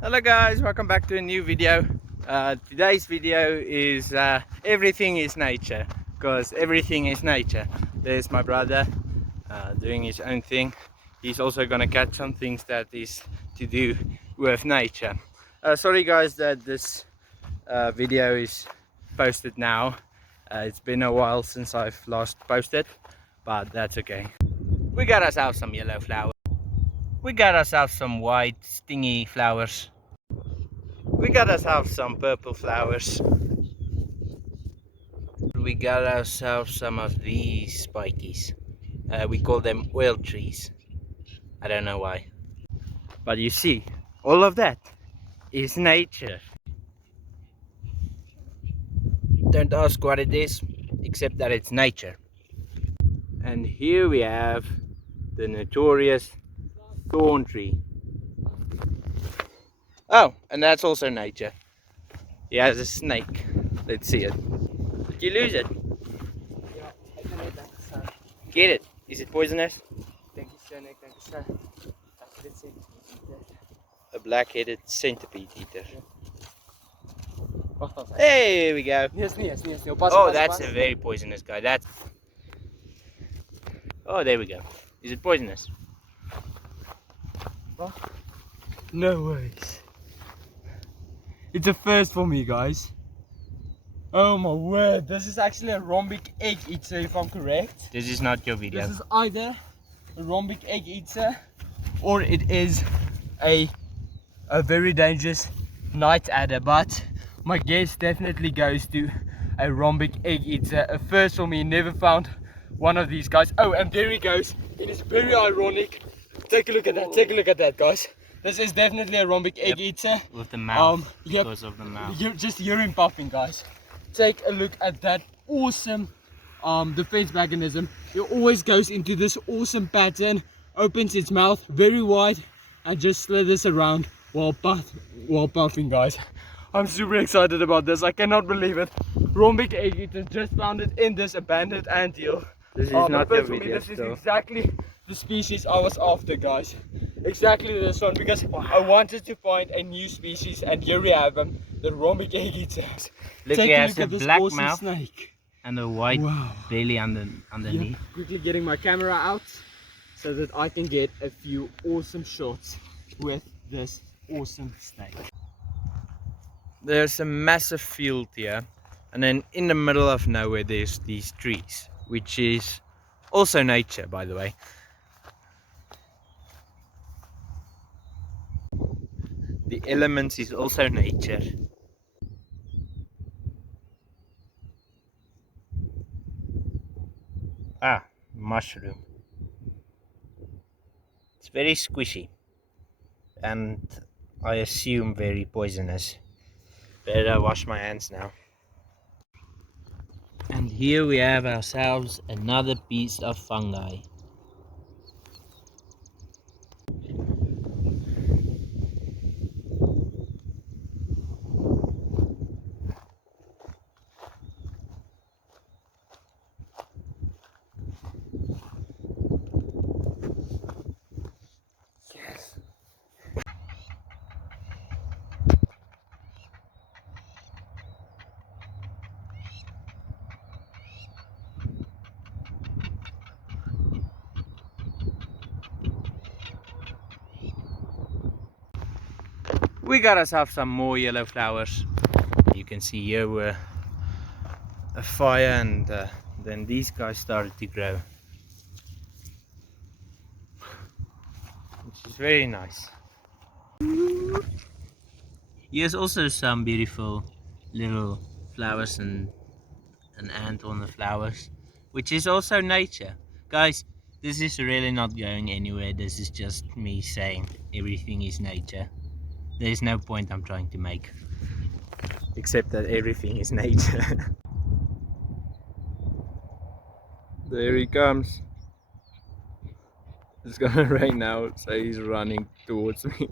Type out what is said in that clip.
Hello guys, welcome back to a new video. Today's video is everything is nature, because everything is nature. There's my brother doing his own thing. He's also gonna catch some things that is to do with nature. Sorry guys that this video is posted now. It's been a while since I've last posted, but that's okay. We got ourselves some yellow flowers. We got ourselves some white stingy flowers. We got ourselves some purple flowers. We got ourselves some of these spikies. We call them oil trees. I don't know why. But you see, all of that is nature. Don't ask what it is, except that it's nature. And here we have the notorious thorn tree. Oh, and that's also nature. He has a snake. Let's see it. Did you lose it? Ja, ik ben net uitgestaan. Get it. Is it poisonous? Denk je zo, nee, ik denk het zo. Dat dit zit. A black-headed centipede eater. Wacht, wacht. Hey, here we go. Nee, is niet. Pas, Oh, pas, that's pas. a very poisonous guy. That's. Oh, there we go. Is it poisonous? No ways. It's a first for me, guys. Oh my word, this is actually a rhombic egg eater, if I'm correct. This is not your video. This is either a rhombic egg eater or it is a very dangerous night adder, but my guess definitely goes to a rhombic egg eater. A first for me, never found one of these guys. Oh, and there he goes. It is very ironic. Take a look at that, guys. This is definitely a rhombic egg eater. With the mouth. Yep. Because of the mouth. Just urine puffing, guys. Take a look at that awesome defense mechanism. It always goes into this awesome pattern, opens its mouth very wide and just slithers around while puffing, guys. I'm super excited about this. I cannot believe it. Rhombic egg eater just found it in this abandoned anthill. This is not your for me, video. this is exactly the species I was after, guys. Exactly this one, because I wanted to find a new species, and here we have them, the rhombic egg eaters. Look, Take he a has look a at this black awesome mouth snake. and a white Wow. belly Yep. underneath. Quickly getting my camera out so that I can get a few awesome shots with this awesome snake. There's a massive field here, and then in the middle of nowhere there's these trees, which is also nature, by the way. The elements is also nature. Ah, mushroom. It's very squishy and I assume very poisonous. Better wash my hands now. And here we have ourselves another piece of fungi. Yes. We got ourselves some more yellow flowers. You can see here were a fire, and then these guys started to grow, which is very nice. Here's also some beautiful little flowers and an ant on the flowers, which is also nature. Guys, this is really not going anywhere. This is just me saying everything is nature. There's no point I'm trying to make, except that everything is nature. There he comes. It's gonna rain now, so he's running towards me.